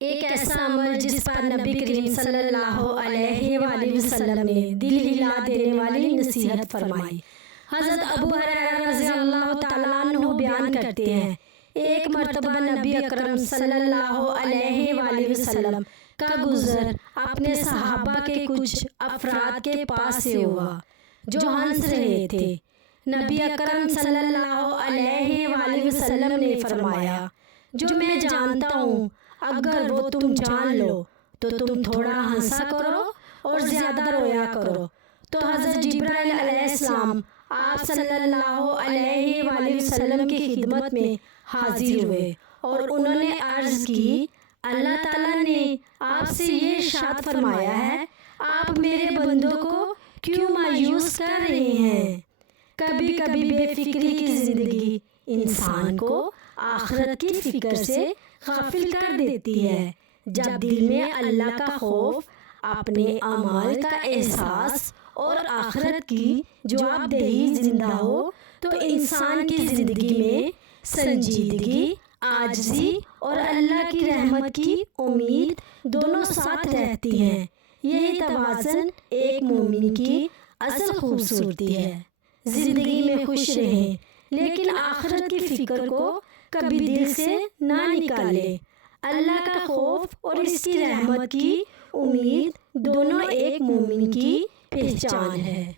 ایک ایسا عمل جس پر نبی کریم صلی اللہ علیہ وآلہ وسلم نے دل ہلا دینے والی نصیحت فرمائی۔ حضرت ابو ہریرہ رضی اللہ تعالیٰ عنہ بیان کرتے ہیں، ایک مرتبہ نبی اکرم صلی اللہ علیہ وآلہ وسلم کا گزر اپنے صحابہ کے کچھ افراد کے پاس سے ہوا جو ہنس رہے تھے۔ نبی اکرم صلی اللہ علیہ وآلہ وسلم نے فرمایا، جو میں جانتا ہوں اگر وہ تم جان لو تو تم تھوڑا ہنسا کرو اور زیادہ رویا کرو۔ تو حضرت جبرائیل علیہ السلام آپ صلی اللہ علیہ وآلہ وسلم کی خدمت میں حاضر ہوئے اور انہوں نے عرض کی، اللہ تعالیٰ نے آپ سے یہ ارشاد فرمایا ہے، آپ میرے بندوں کو کیوں مایوس کر رہے ہیں؟ کبھی کبھی بے فکری کی زندگی انسان کو آخرت کی فکر سے غافل کر دیتی ہے۔ جب دل میں اللہ کا خوف، اپنے اعمال کا احساس اور آخرت کی جواب دہی زندہ ہو تو انسان کی زندگی میں سنجیدگی، عاجزی اور اللہ کی رحمت کی امید دونوں ساتھ رہتی ہیں۔ یہی توازن ایک مومن کی اصل خوبصورتی ہے۔ زندگی میں خوش رہیں لیکن آخرت کی فکر کو کبھی دل سے نہ نکالیں۔ اللہ کا خوف اور اس کی رحمت کی امید دونوں ایک مومن کی پہچان ہے۔